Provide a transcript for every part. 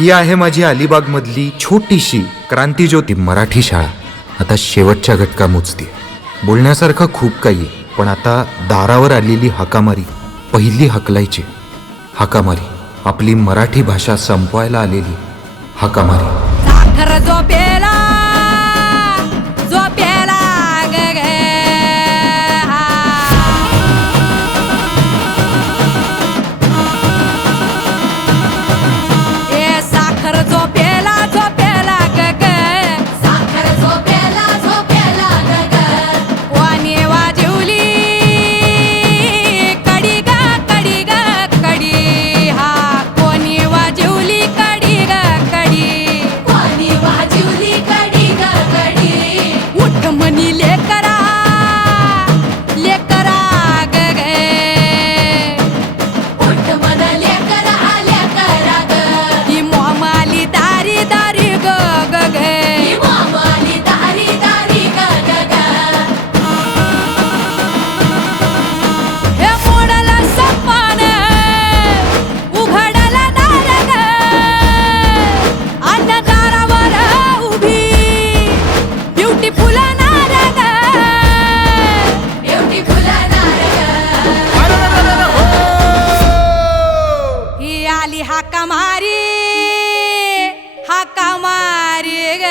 ही आहे माझी अलिबागमधली छोटीशी क्रांतिज्योती मराठी शाळा. आता शेवटच्या घटका मोजते. बोलण्यासारखं खूप काही आहे, पण आता दारावर आलेली हाकामारी पहिली हकलायची. हाकामारी आपली मराठी भाषा संपवायला आलेली हाकामारी. साखर झोपेला झोपेला ग ग ए साखर झोपेला झोपेला ग ग साखर झोपेला झोपेला ग ग वाणी वाजवली कडी ग कडी ग कडी हा कोणी वाजवली कडी ग कडी कोणी वाजवली कडी ग कडी उठ म्हणी लेकरा लेकरा ग ग उठ म्हण लेकरा लेकरा ग ही मोमाली दारी दारी ग ग ग ही मोमाली दारी दारी ग ग ग हे मोडला सपान उघडला दार ग अन्नदारावर उभी ब्युटीफुल नार ग ब्युटीफुल नार ग ही आली हाका मारी ग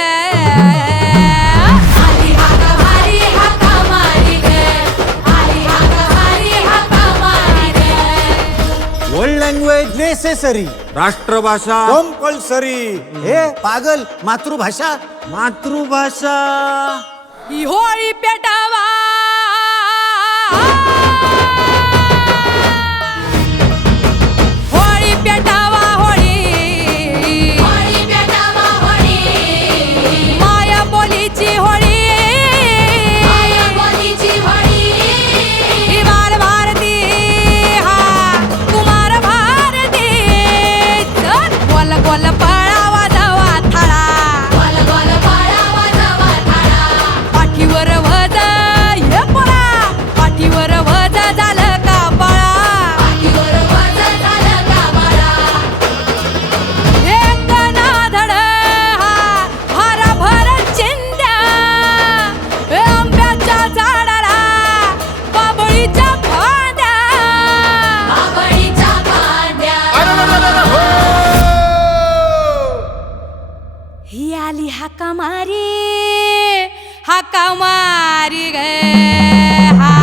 आली हाका मारी ग आली हाका मारी ग वर्ल्ड लँग्वेज नेसेसरी, राष्ट्रभाषा कंपल्सरी. हे पागल, मातृभाषा मातृभाषा ही होळी पेटावा होळी पेटावा होळी पेटावा होळी माया बोलीची होळी ही बाल भारती हा कुमार भारती चल गोल गोल पळावा जावा थाळा गोल गोल पळावा जावा थाळा पाठीवर वज ये पळा पाठीवर वज झालं का पळा पाठीवर वज झालं का पळा एक नाधड हा भरा भर चिंद्या ए आंब्याच्या झाडाला बाबळीच्या फांद्या ही आली हाका मारी ग हा